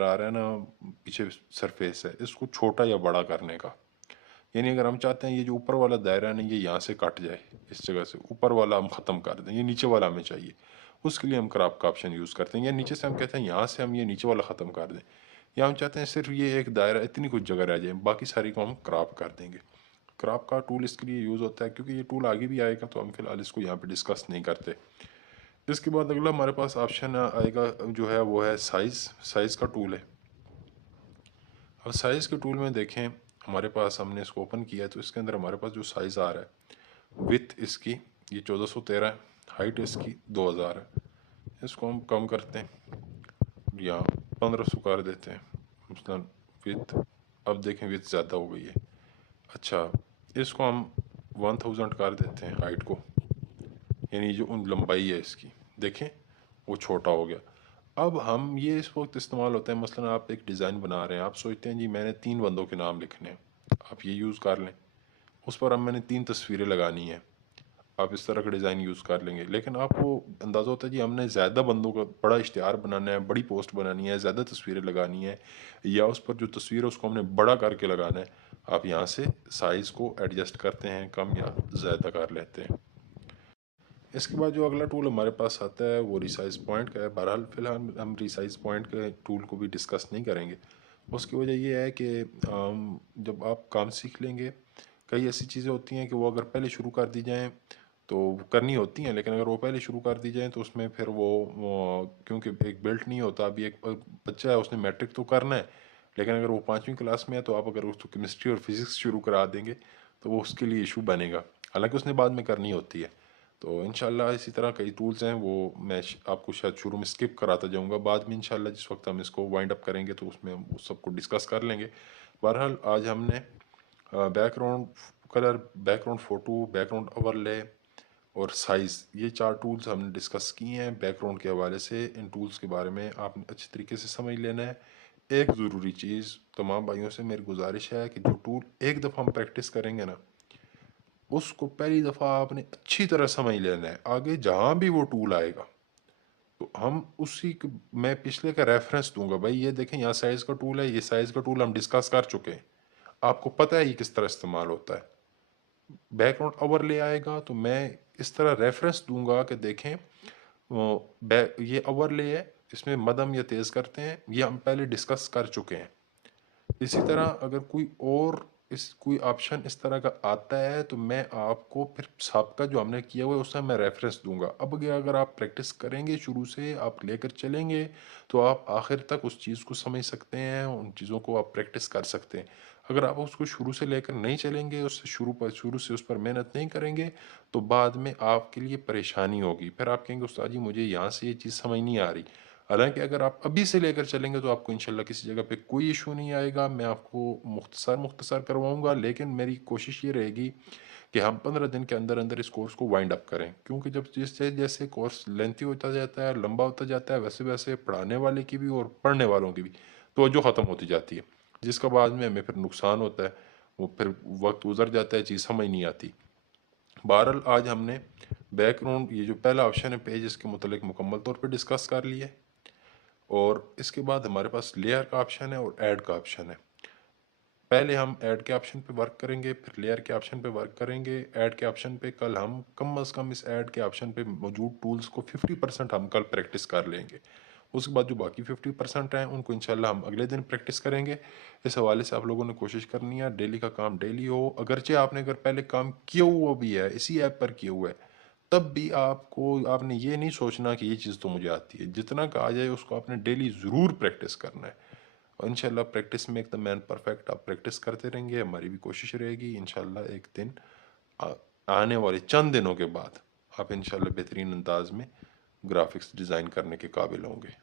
नज़र आ रहा है ना पीछे सरफेस है, इसको छोटा या बड़ा करने का। यानी अगर हम चाहते हैं ये जो ऊपर वाला दायरा है ना ये यहाँ से कट जाए, इस जगह से ऊपर वाला हम ख़त्म कर दें, ये नीचे वाला हमें चाहिए, उसके लिए हम क्रॉप का ऑप्शन यूज़ करते हैं। या नीचे से हम कहते हैं यहाँ से हम ये नीचे वाला ख़त्म कर दें, या हम चाहते हैं सिर्फ ये एक दायरा इतनी कुछ जगह रह जाए, बाकी सारी को हम क्रॉप कर देंगे। क्रॉप का टूल इसके लिए यूज़ होता है, क्योंकि ये टूल आगे भी आएगा तो हम फिलहाल इसको यहाँ पे डिस्कस नहीं करते। इसके बाद अगला हमारे पास ऑप्शन आएगा जो है वो है साइज़। साइज़ का टूल है। अब साइज़ के टूल में देखें, हमारे पास हमने इसको ओपन किया है तो इसके अंदर हमारे पास जो साइज़ आ रहा है, विथ इसकी ये 1413 है, हाइट इसकी 2000 है। इसको हम कम करते हैं या 1500 कर देते हैं मसलन विथ। अब देखें विथ ज़्यादा हो गई है। अच्छा, इसको हम 1000 कर देते हैं हाइट को, यानी जो उन लंबाई है इसकी, देखें वो छोटा हो गया। अब हम ये इस वक्त इस्तेमाल होता है, मसलन आप एक डिज़ाइन बना रहे हैं, आप सोचते हैं जी मैंने 3 बंदों के नाम लिखने हैं, आप ये यूज़ कर लें। उस पर अब मैंने 3 तस्वीरें लगानी है, आप इस तरह का डिज़ाइन यूज़ कर लेंगे। लेकिन आपको अंदाज़ा होता है जी हमने ज़्यादा बंदों का बड़ा इश्तिहार बनाना है, बड़ी पोस्ट बनानी है, ज़्यादा तस्वीरें लगानी है, या उस पर जो तस्वीर है उसको हमने बड़ा करके लगाना है। आप यहाँ से साइज़ को एडजस्ट करते हैं, कम या ज़्यादा कर लेते हैं। इसके बाद जो अगला टूल हमारे पास आता है वो रिसाइज पॉइंट का है। बहरहाल फ़िलहाल हम रिसाइज पॉइंट के टूल को भी डिस्कस नहीं करेंगे। उसकी वजह ये है कि जब आप काम सीख लेंगे, कई ऐसी चीज़ें होती हैं कि वो अगर पहले शुरू कर दी जाएँ तो करनी होती हैं, लेकिन अगर वो पहले शुरू कर दी जाएँ तो उसमें फिर वो क्योंकि एक बेल्ट नहीं होता। अभी एक बच्चा है, उसने मैट्रिक तो करना है, लेकिन अगर वो 5वीं क्लास में है तो आप अगर उसको केमिस्ट्री और फिज़िक्स शुरू करा देंगे तो वो उसके लिए इशू बनेगा, हालाँकि उसने बाद में करनी होती है। तो इंशाल्लाह इसी तरह कई टूल्स हैं, वो मैं आपको शायद शुरू में स्किप कराता जाऊंगा, बाद में इंशाल्लाह जिस वक्त हम इसको वाइंड अप करेंगे तो उसमें हम उस सबको डिस्कस कर लेंगे। बहरहाल आज हमने background colour, background photo, background overlay और साइज़, ये 4 टूल्स हमने डिस्कस किए हैं बैकग्राउंड के हवाले से। इन टूल्स के बारे में आपने अच्छे तरीके से समझ लेना है। एक ज़रूरी चीज़ तमाम भाइयों से मेरी गुजारिश है कि जो टूल एक दफ़ा हम प्रैक्टिस करेंगे ना, उसको पहली दफ़ा आपने अच्छी तरह समझ लेना है। आगे जहाँ भी वो टूल आएगा तो हम मैं पिछले का रेफरेंस दूंगा, भाई ये देखें यहाँ साइज़ का टूल है, ये साइज़ का टूल हम डिस्कस कर चुके हैं, आपको पता है ये किस तरह इस्तेमाल होता है। बैकग्राउंड ओवरले आएगा तो मैं इस तरह रेफरेंस दूंगा कि देखें ये ओवरले है, इसमें मदम या तेज़ करते हैं, ये हम पहले डिस्कस कर चुके हैं। इसी तरह अगर कोई ऑप्शन इस तरह का आता है तो मैं आपको फिर सबका जो हमने किया हुआ है उसका मैं रेफरेंस दूंगा। अब अगर आप प्रैक्टिस करेंगे, शुरू से आप लेकर चलेंगे तो आप आखिर तक उस चीज़ को समझ सकते हैं, उन चीज़ों को आप प्रैक्टिस कर सकते हैं। अगर आप उसको शुरू से लेकर नहीं चलेंगे, उससे शुरू से उस पर मेहनत नहीं करेंगे तो बाद में आपके लिए परेशानी होगी। फिर आप कहेंगे उस्ताद जी मुझे यहाँ से ये चीज़ समझ नहीं आ रही। हालाँकि अगर आप अभी से लेकर चलेंगे तो आपको इंशाल्लाह किसी जगह पे कोई इशू नहीं आएगा। मैं आपको मुख्तसर करवाऊँगा, लेकिन मेरी कोशिश ये रहेगी कि हम 15 दिन के अंदर-अंदर इस कोर्स को वाइंड अप करें। क्योंकि जब जैसे-जैसे कोर्स लेंथी होता जाता है, लंबा होता जाता है, वैसे-वैसे पढ़ाने वाले की भी और पढ़ने वालों की भी तवज्जो ख़त्म होती जाती है। जिसका बाद में हमें फिर नुकसान होता है। वो फिर वक़्त गुज़र जाता है, चीज़ समझ नहीं आती। बहरहाल आज हमने बैकग्राउंड, ये जो पहला ऑप्शन है पेज, इसके मुतल्लिक मुकम्मल तौर पे डिस्कस कर लिया है। और इसके बाद हमारे पास लेयर का ऑप्शन है और ऐड का ऑप्शन है। पहले हम ऐड के ऑप्शन पे वर्क करेंगे, फिर लेयर के ऑप्शन पे वर्क करेंगे। ऐड के ऑप्शन पे कल हम कम अज़ कम इस ऐड के ऑप्शन पे मौजूद टूल्स को 50% हम कल प्रैक्टिस कर लेंगे। उसके बाद जो बाकी 50% हैं उनको इंशाल्लाह हम अगले दिन प्रैक्टिस करेंगे। इस हवाले से आप लोगों ने कोशिश करनी है डेली का काम डेली हो। अगरचे आपने अगर पहले काम किया हुआ भी है, इसी ऐप पर किया हुआ है, तब भी आपने ये नहीं सोचना कि ये चीज़ तो मुझे आती है। जितना का आ जाए उसको आपने डेली ज़रूर प्रैक्टिस करना है। और इंशाल्लाह प्रैक्टिस में एकदम मैन परफेक्ट आप प्रैक्टिस करते रहेंगे, हमारी भी कोशिश रहेगी इंशाल्लाह एक दिन आ, आने वाले चंद दिनों के बाद आप इंशाल्लाह बेहतरीन अंदाज में ग्राफिक्स डिज़ाइन करने के काबिल होंगे।